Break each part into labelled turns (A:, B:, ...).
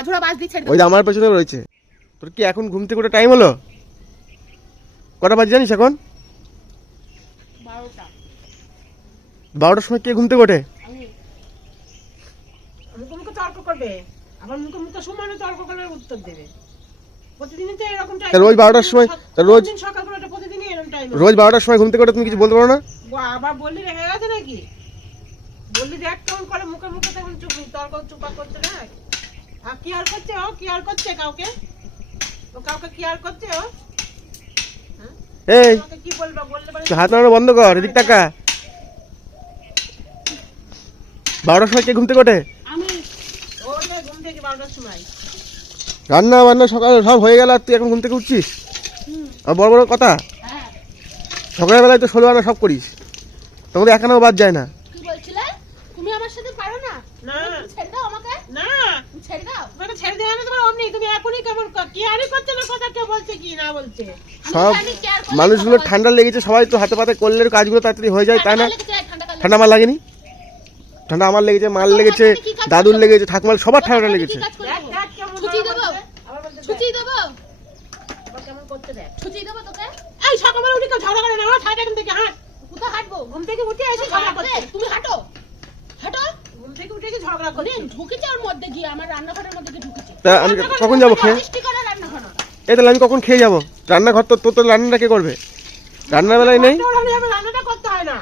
A: আঝোড়া বাস দিয়ে ছেড়ে
B: ওই আমার পেছনে রয়েছে। তোর কি এখন ঘুম থেকে টাইম হলো? কটা বাজে জানিস এখন?
A: বারোটা।
B: বারোটার সময় কে ঘুম থেকে ওঠে?
A: আমি।
C: মুখে মুখে তর্ক করবে। আবার মুখে মুখে তর্ক করবে উত্তর দেবে। প্রতিদিনই তো এরকম টাইম
B: রোজ বারোটার সময় রোজ
C: প্রতিদিনই এরকম টাইম
B: রোজ বারোটার সময় ঘুম থেকে ওঠে তুমি কিছু বলতে পারো না?
C: আবার বললি রেখে গেছে নাকি? বললি দেখ কেমন করে মুখে মুখে চুপ তর্ক চুপা করছে না আর করছে ও কি করছে কাউকে? ও কাউকে কি করছে ও?
B: এই
C: কাউকে কি বলবা? বললে
B: হাত নাড়ানো বন্ধ কর এদিক টাকা বারোটার সময় কে ঘুম থেকে ওঠে? রান্না বান্না সকালে সব হয়ে গেল আর তুই এখন ঘুম থেকে উঠছিস? আর বড় বড় কথা
A: হ্যাঁ।
B: সকালবেলায় তো ষোলো আনা সব করিস। তোমাদের একানাও বাদ যায় না।
A: কি বলছিলে? তুমি আমার সাথে পারো না।
B: সব মানুষগুলো ঠান্ডা লেগেছে সবাই তো হাতে পাতে করলে কাজগুলো তাড়াতাড়ি হয়ে যায় তাই না?
A: ঠান্ডা
B: আমার লাগেনি? ঠান্ডা আমার লেগেছে মাল লেগেছে দাদুর লেগেছে ঠাকুমার সবার ঠান্ডা লেগেছে।
C: ঝগড়া করে না থেকে হাঁট।
A: কোথায় হাঁটবো?
C: ঘুম থেকে উঠে এসে
A: তুমি হাঁটো। হাঁটো?
C: ঘুম উঠে ঝগড়া
A: উনি ঢুকেছে ওর মধ্যে গিয়ে আমার রান্নাঘরের মধ্যে গিয়ে ঢুকেছে।
B: তা আমি কখন যাব খেয়ে? এই তাহলে আমি কখন খেয়ে যাব? রান্নাঘর তো তোর তো রান্নাটা কে করবে? রান্নার বেলায় নেই?
C: রান্নাটা করতে হয় না।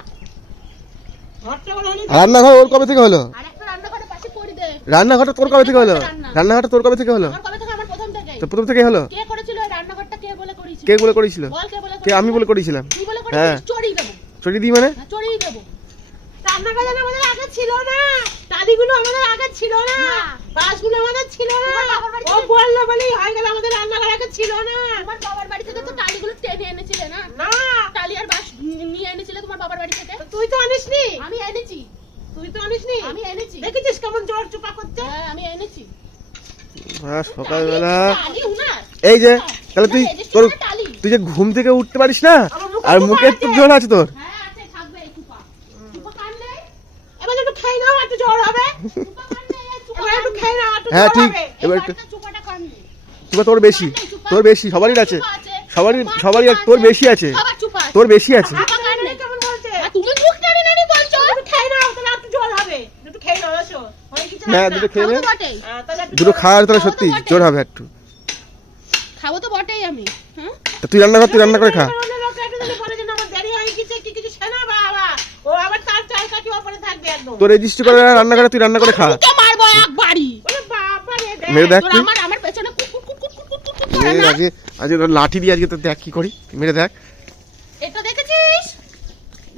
B: রান্নাঘর ওর কবে থেকে হলো? রান্নাঘরটা তোর কবে থেকে হলো? রান্নাঘরটা তোর কবে থেকে হলো?
A: আমার কবে থেকে আমার প্রথম থেকে
B: তো প্রথম থেকে হলো?
A: কে করেছিল ওই রান্নাঘরটা কে বলে করেছিল?
B: কে বলে করেছিল?
A: বল কে বলে
B: কে আমি বলে করেছিলাম? হ্যাঁ।
A: চড়িয়ে
B: চড়ি দিই মানে?
A: হ্যাঁ, চড়িয়ে দেবো।
C: রান্নাঘর আমাদের আগে ছিল না। টালিগুলো আমাদের আগে ছিল না।
A: না।
C: বাসগুলো আমাদের ছিল না।
A: তোমার বাবার বাড়ি
C: ও বলল বলেই হয়ে গেল আমাদের রান্নাঘর আগে ছিল না।
A: তোমার বাবার বাড়ি থেকে তো টালিগুলো টেনে এনেছিলে না?
C: না।
A: টালি আর বাস নিয়ে এনেছিলে তোমার বাবার বাড়ি থেকে?
C: তুই তো আনিসনি।
A: আমি এনেছি।
C: তুই তো আনিসনি।
A: আমি এনেছি।
C: দেখেছিস কেমন জোর চুপা করছে?
A: হ্যাঁ আমি এনেছি।
B: সকালবেলা এই যে তাহলে তুই তোর
A: টালি।
B: তুই যে ঘুম থেকে উঠতে পারিস না? আর মুখে একটু
C: আছে।
B: জোর আছে তোর।
A: হ্যাঁ
B: হ্যাঁ ঠিক। এবার একটু চুপা তোর বেশি। তোর বেশি সবারই আছে। সবারই সবারই তোর বেশি আছে। তোর বেশি আছে।
C: হ্যাঁ
B: দুটো খেয়ে দুটো খাওয়ার তাহলে হবে একটু। তুই তুই রান্না করে খা।
C: তোর
B: করে রান্না করে তুই রান্না করে খা।
A: কুট কুট করে
B: মেরে আজকে আজকে তোর লাঠি দিয়ে আজকে তো দেখ কি করি। মেরে দেখ।
A: এটা দেখেছিস?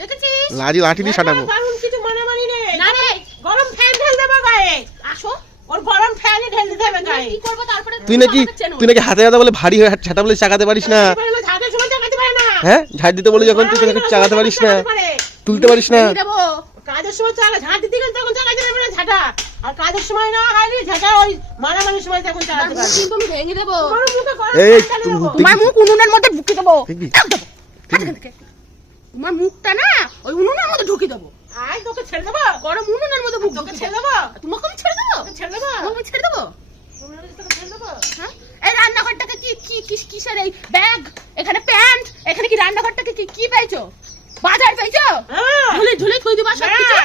A: দেখেছিস?
B: লাঠি লাঠি দিয়ে সাটাবো।
C: কিছু মানামানি নেই।
A: না রে
C: গরম ফ্যান ঢেল দেবো গায়ে।
A: আসো
C: ওর গরম ফ্যানই ঢেল দিতে হবে গায়ে।
A: কি করব? তারপরে
B: তুই নাকি তুই নাকি হাতে হাতে বলে ভারী হয়ে ছাটা বলে চাকাতে পারিস না। হ্যাঁ ঝাড় দিতে বলে যখন তুই চাকাতে পারিস না। তুলতে পারিস না।
A: দেবো।
C: কাজের সময় চাকা ঝাঁট দিতে গেলে তখন চাকাতে পারবে না ঝাঁটা। আর কাজের সময় না হয়নি ঝাঁটা ওই মারামারির সময় তখন চালাতে পারবে।
A: কিন্তু আমি ভেঙে দেবো।
C: তোমার মুখে
A: উনুনের মধ্যে ঢুকে দেবো। তোমার মুখটা না ওই উনুনের মধ্যে ঢুকে দেবো।
C: আয় তোকে ছেড়ে দেবো?
A: গরম উনুনের মধ্যে মুখ
C: তোকে ছেড়ে
A: দেবো? তোমাকে আমি ছেড়ে দেবো?
C: ছেড়ে দেবো?
A: তোমাকে আমি ছেড়ে দেবো?
C: তোকে ছেড়ে দেবো?
A: হ্যাঁ? এই রান্নাঘরটাকে কি কি কিস কিসের এই ব্যাগ? এখানে প্যান্ট? এখানে কি রান্নাঘরটাকে কি কি পেয়েছ? বাজার
C: হ্যাঁ।
A: ঝুলে ঝুলে থুই দিবা সব কিছু?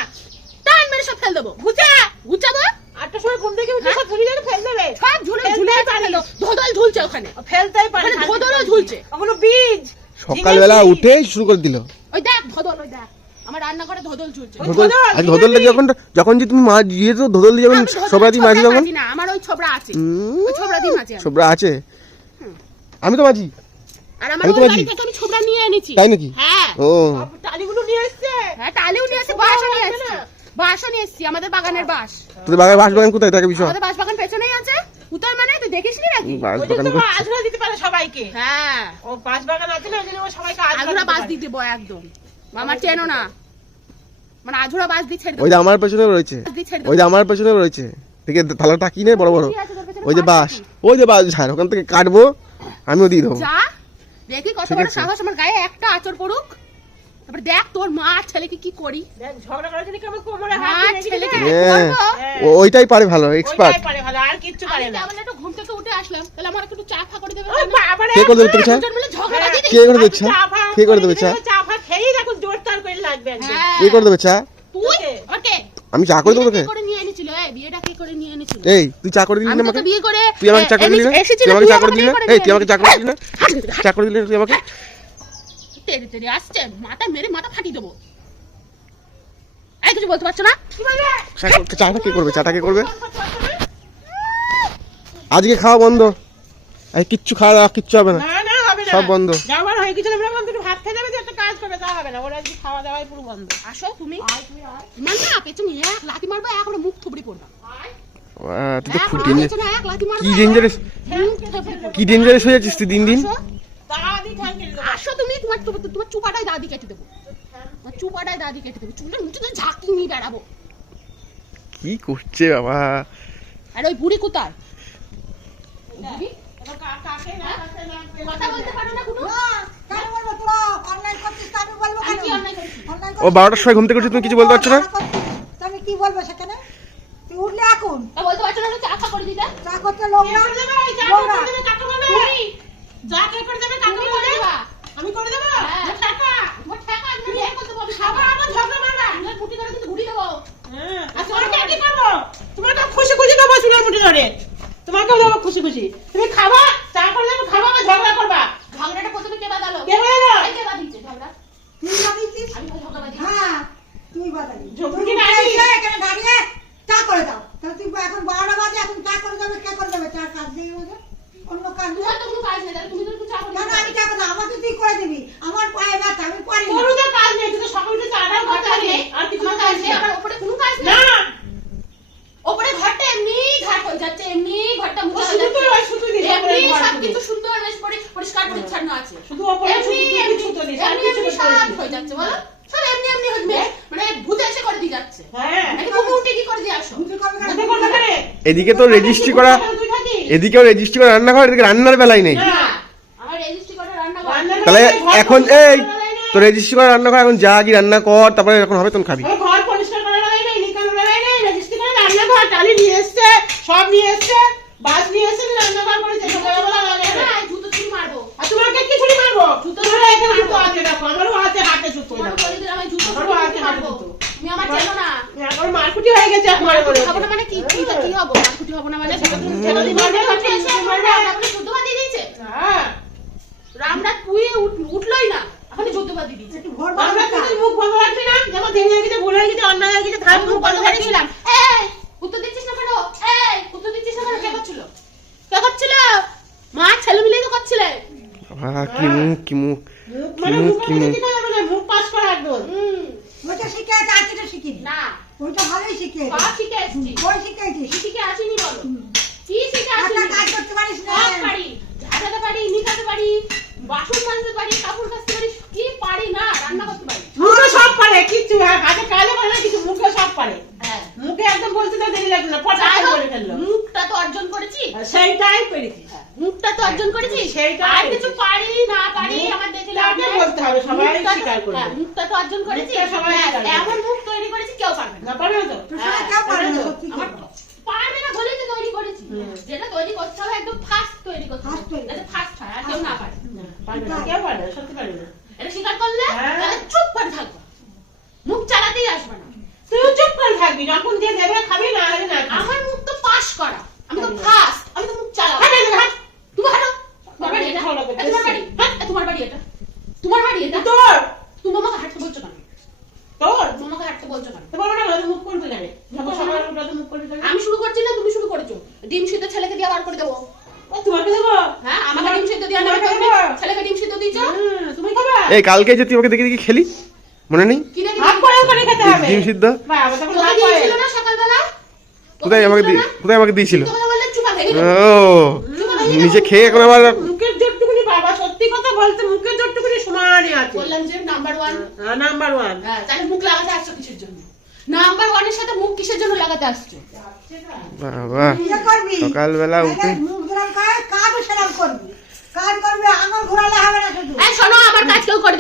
A: টান মেরে সব ফেল দেবো।
C: গুছা
A: গুছাবো
C: আটটার সময় ঘুম থেকে উঠে
A: হ্যাঁ?
C: সব ঝুলি ফেল দেবে।
A: সব ঝুলে ঝুলে। ফেলো। ধদল ঝুলছে ওখানে।
C: ফেলতেই পারে
A: ধদলও ঝুলছে।
C: ওগুলো বীজ।
B: সকালবেলা। উঠেই শুরু করে দিল।
A: ওই দেখ ধদল ওই দেখ। আমার রান্নাঘরে ধদল ঝুলছে।
B: ধদল। যখন যখন যে তুমি মাছ গিয়ে তো ধদল দিয়ে যখন
A: আমি ধদলের
B: সবাই মাঝি
A: ছোবড়া
B: তখন?
A: মাজি না আমার ওই ছোবড়া আছে। ওই দিয়ে
B: সবরা আছে? আমি তো মাঝি
A: আর আমার
B: আমি
A: ওই বাড়ি থেকে আমি ছোবড়া নিয়ে এনেছি।
B: তাই নাকি?
A: হ্যাঁ।
B: ও।
C: টালিগুলো নিয়ে এসছে।
A: হ্যাঁ টালিও নিয়ে এসে বাসও নিয়ে এসেছি। বাসও নিয়ে এসেছি আমাদের বাগানের বাস
B: তোদের বাগান বাস বাগান কোথায়? থাকে বিষয়।
A: আমাদের বাস বাগান পেছনেই আছে। কোথায় মানে তুই দেখিস নি নাকি
B: বাস বাগান
C: আজরা দিতে পারে সবাইকে।
A: হ্যাঁ।
C: ও পাঁচ বাগান আছে না ওই সবাইকে আজরা
A: বাস দিয়ে দেবো একদম। আমার চেনো না। মানে আঝুরা বাস দিয়ে ছেড়ে
B: ওই যে আমার পেছনে রয়েছে।
A: বাস
B: ওই যে আমার পেছনে রয়েছে। ঠিক আছে থালা টাকি নে বড় বড়? ওই যে বাস ওই যে বাস ঝাড় ওখান থেকে কাটবো। আমিও দিয়ে দেবো।
A: যা। দেখি কত বড় সাহস আমার গায়ে একটা আচর পড়ুক। তারপর দেখ তোর মা আর ছেলেকে কি করি।
C: ঝগড়া করে যদি কেমন কোমরে হাত
A: আর
C: দিয়ে রেখে
A: ছেলেকে
C: দেয়।
B: হ্যাঁ।
C: হ্যাঁ।
B: ও- ওইটাই পারে ভালো এক্সপার্ট
C: ওইটাই পারে ভালো আর কিচ্ছু
A: আমি
C: পারে না।
A: কেমন একটু ঘুম থেকে উঠে আসলাম তাহলে আমার একটু চা ফা করে দেবে
B: কে করে দেবে চা। কে করে দেবে। চা? কে করে দেবে চা?
C: চা ফা খেয়েই দেখো জোর করে লাগবে।
B: কে করে দেবে চা?
A: তুই? ওকে?
B: আমি চা করে দেবো তোকে
A: বিয়েটা কে করে নিয়ে এনেছিল এই বিয়েটা কে করে নিয়ে এনেছিল
B: এই তুই চা করে দিলি না আমাকে?
A: বিয়ে করে
B: তুই আমাকে চা করে দিলি না? তুই আমাকে
A: তুই
B: চা করে দিলি না? এই তুই আমাকে চা করে দিলি না?
A: হাট, হাট,
B: চা করে দিলি তুই আমাকে?
A: তেরে তেরে আসছে। মাথা মেরে মাথা ফাটিয়ে দেবো। এই কিছু বলতে পারছ না?
B: চাটা কে করবে? চাটা কে করবে? আজকে খাওয়া বন্ধ। এই কিচ্ছু খাওয়া দাওয়া কিচ্ছু হবে না।
C: না না হবে না।
B: সব বন্ধ।
C: যাওয়ার হয়ে গেছিল আমরা বললাম, তুমি ভাত খেয়ে যাবে যে একটা কাজ করবে তা হবে না। ওরা আজকে খাওয়া দাওয়াই পুরো বন্ধ।
A: আসো তুমি। মানে না পেছনে এক লাথি মারবো এক ওরা মুখ থুবড়ি পড়বা।
B: আহ, তুই তো খুব ডেঞ্জার কি ডেঞ্জারাস
A: মুখ থুবড়ি পড়বা।
B: কি ডেঞ্জারাস হয়ে যাচ্ছিস তুই দিন দিন?
A: আসো,
C: দাদি কেটে দেবো।
A: তুমি তোমার তোমার তোমার চুপাটায় দাদি কেটে দেবো। চুপাটায় দাদি কেটে দেবো। চুলের মুঠে তো ঝাঁকি নিয়ে বেড়াবো।
B: কি করছে বাবা?
A: আর ওই বুড়ি কোথায়? ওই বুড়ি?
C: এবার কা- কাকে না কাকে না
A: কথা বলতে পারো না কোনো?
D: কেন বলব তোরা? অনলাইন করছিস তা আমি বলব
A: আমি
D: কেন?
A: কি অন্যায় করেছি?
D: অনলাইন
B: ও বারোটার সময় ঘুম থেকে উঠে তুমি কিছু বলতে পারছ না?
D: আমি কি বলব সেখানে উঠলে এখন
A: তা বলতে পারছ না চা খা করে দিতে
D: চা করতে লোক
C: কে
D: না
C: করে দেবে? যা কে করে দেবে, কাকে
A: বলে
C: আমি করে দেব
A: হ্যাঁ।
C: আমার টাকা।
A: তোমার ঠেকা একদম ইয়ে করতে পারবে
C: খাব, আমার ঝগড়া মারবা।
A: ধরে কিন্তু ঘুরি দেব
C: হ্যাঁ, আর তোমাকে কি করব? তোমাকে খুশি খুশি দেবো চুলের ধরে। দেবো খুশি খুশি। তুমি খাবা, চা করে দেবো, খাবা, আবার ঝগড়া করবা।
A: ঝগড়াটা প্রথমে কে বাদালো
C: কে বাঁধালো?
A: এই কে বাঁধিয়েছে ঝগড়া
D: তুই বাদিয়েছিস
A: আমি তো ঝগড়া বাঁধি
D: হ্যাঁ তুই বাদালি
C: ঝগড়া
D: তুই
C: বাদি।
D: এসে এখানে দাঁড়িয়ে চা করে দাও তাহলে তুই এখন বারোটা বাজে এখন চা করে দেবে কে করে দেবে চা কাজ দিয়ে দেবে অন্য কাজ নেই।
A: তোমার তো কোনো কাজ নেই তাহলে তুমি তো একটু চা করে
D: কেন
A: দিতে
D: আমি চা করে দাও আমাকে তুই করে দিবি আমার পায়ে ব্যথা আমি পারি না
C: গরুদের কাজ নেই, শুধু সকালে উঠে চাটাও
A: আমার
C: করতে
A: কাজ
C: হবে।
A: নেই
C: আর কিছু
A: আমার
C: কাজ
A: কাজ নেই
C: নেই।
A: আমার উপরে কোনো কাজ নেই
C: না,
A: ওপরে ঘরটা এমনি ঘাট হয়ে যাচ্ছে এমনি ঘরটা
C: ও
A: মুছে হয়ে
C: শুধু তো
A: যাচ্ছে
C: ওই সুতো দিস, ওপরে
A: এমনি
C: ঘর
A: সব
C: শুধু।
A: কিছু সুন্দর বেশ পরি- পরিষ্কার পরিচ্ছন্ন আছে
C: শুধু ওপরে
A: এমনি
C: সুতো
A: এমনি
C: দিস, সুতো দিস, আর
A: এমনি
C: কিছু
A: এমনি
C: করিস
A: সব
C: না।
A: হয়ে যাচ্ছে বলো সব এমনি এমনি হয়ে যাচ্ছে। মানে ভূতে এসে করে দিয়ে যাচ্ছে
C: হ্যাঁ।
A: নাকি তুমি উঠে কি করে দিয়ে আসো
D: তুই করবে কেন?
C: ওদের করবে কেন?
B: এদিকে তো রেজিস্ট্রি করা এদিকেও রেজিস্ট্রি করা রান্নাঘর এদিকে রান্নার বেলায় নেই
A: করে রান্না
C: রান্না
A: করে
B: তাহলে এখন এই
C: করা।
B: তো রেজিস্ট্রি করা রান্নাঘর এখন যা কি রান্না কর তারপরে যখন হবে তখন খাবি
C: ওই ঘর পরিষ্কার করা যায় না, নিকাল করা যায় না, রেজিস্ট্রি করে রান্নাঘর, টালি নিয়ে এসছে, সব নিয়ে এসছে, বাস নিয়ে এসছে, রান্নাঘর করেছে, সকালবেলা লাগে না।
A: না, জুতো চুরি মারবো
C: আর তোমাকে কি ছুরি মারবো? তোমার এখানে জুতো আছে দেখো, আমারও হাতে হাতে জুতো
A: তোমার
C: দেখো।
A: বলে দিলাম আমি জুতো
C: আমারও হাতে হাতে জুতো।
A: তুমি আমার চেনো না
C: মারকুটি হয়ে গেছে এখন মনে
A: মারকুটি
C: হচ্ছে।
A: না মানে কি? কি কি হব? মারকুটি হব না মানে?
C: ছেলে
A: তুমি
C: দিয়ে মারবে,
A: ঘরে এসে
C: মারবে।
A: আপনি শুদ্ধ বাদ দিয়ে দিয়েছে?
C: হ্যাঁ।
A: রামরাত পুয়ে উঠ- উঠলোই না। এখন বাদ দিয়ে দিয়েছে।
D: একটু ভোর
C: আমরা
D: চা।
C: মুখ বন্ধ রাখবি না? যখন দেরি হয়ে গেছে, ভুল হয়ে গেছে, অন্যায় হয়ে গেছে, থাক,
A: আমি
C: মুখ
A: মুখ
C: বন্ধ
A: করেছিলাম। এই উত্তর দিচ্ছিস না কেন? এই উত্তর দিচ্ছিস না কেন? কে করছিল? কে করছিল? মা ছেলে মিলেই তো করছিলে।
B: বাবা কি মুখ কি মুখ
C: মুখ মানে
B: মুখ, কি মুখ।
C: হবে না, মুখ পাস করা একদম।
A: হুম।
D: ওইটা শিখে আছে আজকে শিখিনি।
A: না।
D: ওইটা ভালোই শিখে
A: সব শিখে এসছি।
D: ওই শিখেছিস
A: কি শিখে আসিনি বলো? কি শিখে
D: একটা কাজ করতে পারিস না।
A: সব পারি। ঝাঁটাতে পারি নিকাতে পারি বাসন মাজতে পারি কাপড় কাচতে পারি কি পারি না রান্না করতে পারি।
C: মুখে সব পারে, কিচ্ছু হ্যাঁ, হাতে কাজে পারে না, কিছু মুখে সব পারে।
A: হ্যাঁ।
C: মুখে একদম বলতে তো দেরি লাগল না, বলে ফেলল।
A: মুখটা তো অর্জন করেছি।
C: সেইটাই করেছি।
A: মুখটা তো অর্জন করেছি আর কিছু পারি না পারি আমার দেখে লাভ
C: বলতে হবে, সবাই স্বীকার করবে।
A: হ্যাঁ, মুখটা তো অর্জন করেছি
C: সবাই
A: হ্যাঁ,
C: স্বীকার করবে।
A: এমন মুখ তৈরি করেছি কেউ পারবে না।
C: না তো?
D: কেউ পারবে না।
A: পারবে না বলেই তো তৈরি করেছি। যেটা তৈরি করতে হবে একদম ফাস্ট তৈরি করতে হবে। ফাস্ট হয় আর কেউ না পারে।
C: পারবে না, কেউ পারবে সত্যি পারবে না।
A: এটা স্বীকার করলে
C: হ্যাঁ।
A: তাহলে চুপ করে থাকব মুখ চালাতেই আসবে না
C: তুইও চুপ করে থাকবি, যখন যে দেবে খাবি, না হলে না খাবি।
A: আমার মুখ তো পাস করা আমি তো
C: পারি না।
A: ফাস্ট আমি তো মুখ চালাবো
C: হাঁট, হাঁট, হাঁট।
A: তুমি হাঁটো তোমার বাড়ি এটা
C: ঝগড়া করতে
A: এ, তোমার বাড়ি হ্যাঁ এ, তোমার বাড়ি এটা তোমার বাড়ি এটা
C: তোর,
A: তুমি আমাকে হাঁটতে বলছো কেন
C: তোর।
A: তুমি আমাকে হাঁটতে বলছো কেন
C: তো বলব না, হয়তো মুখ করবি কেন? যখন সকালে উঠে তো মুখ করবি কেন?
A: আমি শুরু করছি না তুমি শুরু করেছ ডিম সিদ্ধ ছেলেকে দিয়ে বার করে দেবো
C: ও, তোমাকে দেবো?
A: হ্যাঁ আমাকে ডিম সিদ্ধ দিয়ে আনবে
C: তোমাকে
A: তুমি
C: দেবো?
A: ছেলেকে ডিম সিদ্ধ দিয়েছ
C: হুম, তুমি খাবে?
B: এই কালকে যে তুই আমাকে দেখে দেখে খেলি? মনে নেই?
A: কি রেখে
C: ভাগ করে করে খেতে হবে।
B: ডিম সিদ্ধ? কোথায় আমাকে কোথায় আমাকে দিয়েছিল? ও
A: দেবো
B: খেয়ে এখন আবার
C: মুখের বাবা সত্যি কথা বলতে মুখের জোরটুকুনি সমানই আছে।
A: বললাম যে নাম্বার ওয়ান
C: নাম্বার ওয়ান
A: হ্যাঁ তাহলে মুখ লাগাতে আসছো কিসের জন্য? নাম্বার ওয়ানের সাথে মুখ কিসের জন্য লাগাতে আসছো?
B: বাবা
D: ইয়ে
B: সকালবেলা উঠে
A: করে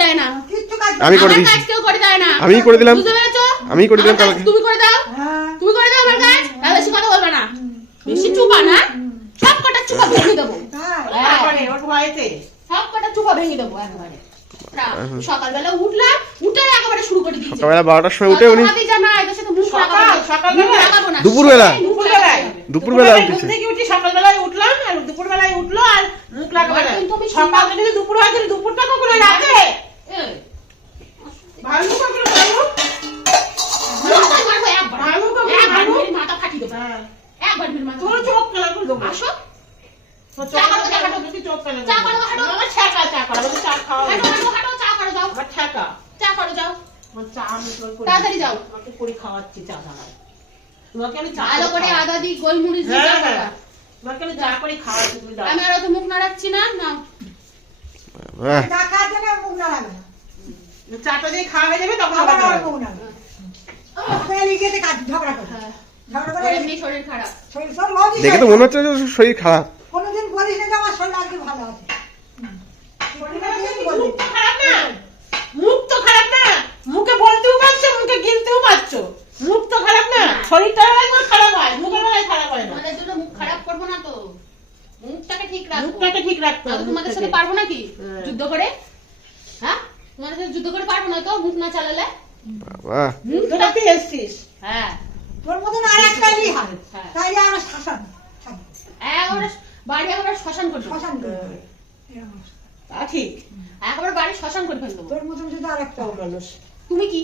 B: আমি করে
A: আমার
B: দিয়েছি।
A: কাজ কেউ করে দেয় না।
B: আমিই করে দিলাম। আমিই করে দিলাম কালকে।
A: তুমি করে দাও।
D: হ্যাঁ।
A: তুমি করে দাও আমার কাজ? আর বেশি কথা বলবে না। বেশি চুপা না। চুপা ভেঙে দেবো।
D: হ্যাঁ
A: হ্যাঁ।
C: তারপরে ওর ভয়েতে
A: সব কটা চুপা ভেঙে দেবো একবারে। সকালবেলা উঠলাম উঠে একেবারে শুরু করে দিয়েছে
B: সকালবেলা বারোটার সময় উঠে উনি
A: ভাবি যে না এদের সাথে মুখ
C: সকাল-
A: লাগাবো না।
C: সকালবেলা?
A: মুখ লাগাবো না।
B: দুপুরবেলা?
C: দুপুরবেলায়?
A: লাগাতে
B: দুপুরবেলা উঠেছে
C: থেকে উঠি সকালবেলায় উঠলাম আর দুপুরবেলায় উঠল আর মুখ লাগাবে
A: তুমি
C: সকাল থেকে দুপুর হয় তাহলে দুপুরটা কখন রাতে ভালো
A: মাথায় মারবো একবার।
C: ভালো কখন
A: একবার
C: ভালো
A: মেরে মাথা ফাটিয়ে দেবো।
C: হ্যাঁ
A: একবার মেরে মাথা
C: তোর
A: ফাটিয়ে দেবো।
C: চোখ কালা করে দেবো
A: আসো,
C: তোর
A: চা
C: চোখ
A: করো, চা
C: কালা
A: করো।
C: করে দেবো, চোখ কালা করে
A: চা
C: দেবো।
A: করো, হাঁটো।
C: আমার ছ্যাঁকা চা করা, আমাকে চা খাওয়া
A: হাঁটো, হাঁটো, হাঁটো, চা করো যাও।
C: আমার ছ্যাঁকা
A: চা করো যাও।
C: আমার চা আমি তোর করে
A: তাড়াতাড়ি যাও।
C: তোমাকে করে খাওয়াচ্ছি চা দাঁড়ায় তোমাকে আমি চা
A: ভালো করে আদা দিই গোলমরিচ দিই
C: হ্যাঁ হ্যাঁ
A: করা।
C: তোমাকে আমি চা করে খাওয়াচ্ছি তুমি দাও।
A: আমি আর অত মুখ নাড়াচ্ছি না না
D: চা খাওয়ার জন্য মুখ নাড়াবে না।
C: চাটা দিয়ে খাওয়া যাবে তখন
D: আবার
C: আবার
D: আবার
C: খাওয়াবো।
D: মুখ নাড়াবে আপনারা লিখেতে কাজ ঝগড়া করে
A: হ্যাঁ,
D: ঝগড়া
A: ওর
D: করে
A: এমনি শরীর খারাপ।
D: শরীর সব লজিক
B: দেখে তো মনে হচ্ছে শরীর খারাপ।
D: কোনোদিন বলিস না আমার শরীর আজকে ভালো আছে।
C: মুখ মুখ তো খারাপ না। মুখে বলতেও পারছ মুখে গিলতেও পারছ মুখ তো খারাপ না শরীরটা একবার খারাপ হয় মুখের বেলায় খারাপ হয় না
A: তোমাদের জন্য মুখ খারাপ করব না তো মুখটাকে ঠিক রাখব
C: মুখটাকে ঠিক রাখতে
A: তাহলে
C: হবে
A: তোমাদের সাথে
C: মুখটাকে।
A: পারব নাকি
C: হ্যাঁ।
A: যুদ্ধ করে হ্যাঁ তোমাদের সাথে যুদ্ধ করে পারব না তো মুখ না চালালে
B: বাহ
C: মুখটা তুই এসছিস
A: হ্যাঁ
D: তোর মতন আর একটা নিয়ে হবে
A: হ্যাঁ।
D: তাইলে আমরা শাসন
A: একবারে বাড়ি একবারে শ্মশান করে দেবো
D: শ্মশান করব এরকম।
C: তা ঠিক।
A: একবারে বাড়ি শ্মশান করে ফেলব
D: তোর মতন শুধু আর একটা
C: একটা মানুষ।
A: তুমি কি?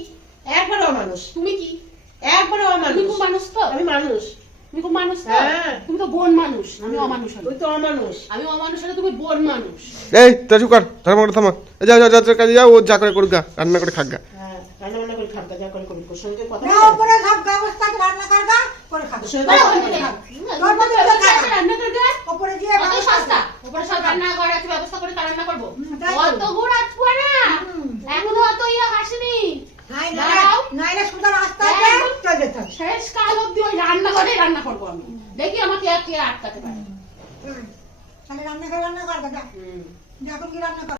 C: একবারও মানুষ।
A: তুমি কি?
C: একবারও
A: তুমি
C: মানুষ
A: তো?
C: আমি মানুষ।
A: তুমি খুব মানুষ তো?
C: হ্যাঁ।
A: তুমি তো বোন মানুষ। আমি অমানুষ
C: তুই তো অমানুষ।
A: আমি অমানুষ হলে তুমি বোন মানুষ।
B: এই তা চুপ কর। ধর্ম করে থামা। যাও যাও যাও কাজে যাও। ও যা করে করুক গা। রান্না করে খাক গা।
C: হ্যাঁ রান্না বান্না করে খাব যা করে করি তোর সঙ্গে কথা
D: না? উপরে সব ব্যবস্থা আছে, রান্না করবা করে খাবে
C: তোর সঙ্গে কথা
A: ওখানে
C: বলব?
A: খাও।
D: তোর মধ্যে তো খারাপ।
A: রান্না করবে
D: উপরে দিয়ে
A: অত
D: ব্যবস্থা
A: সস্তা
D: আছে।
A: ওপরে সব রান্না করে আছে ব্যবস্থা করে তা রান্না করব?
D: হুম, তাই তো।
A: অত গুড় আজকে না।
D: হুম।
A: অত ইয়ে আসেনি। শেষ কাল অব্দি ওই রান্না করে রান্না করব আমি। দেখি আমাকে আর কে আটকাতে পারে।
D: তাহলে রান্না করে রান্না করবে এখন কি রান্না করবে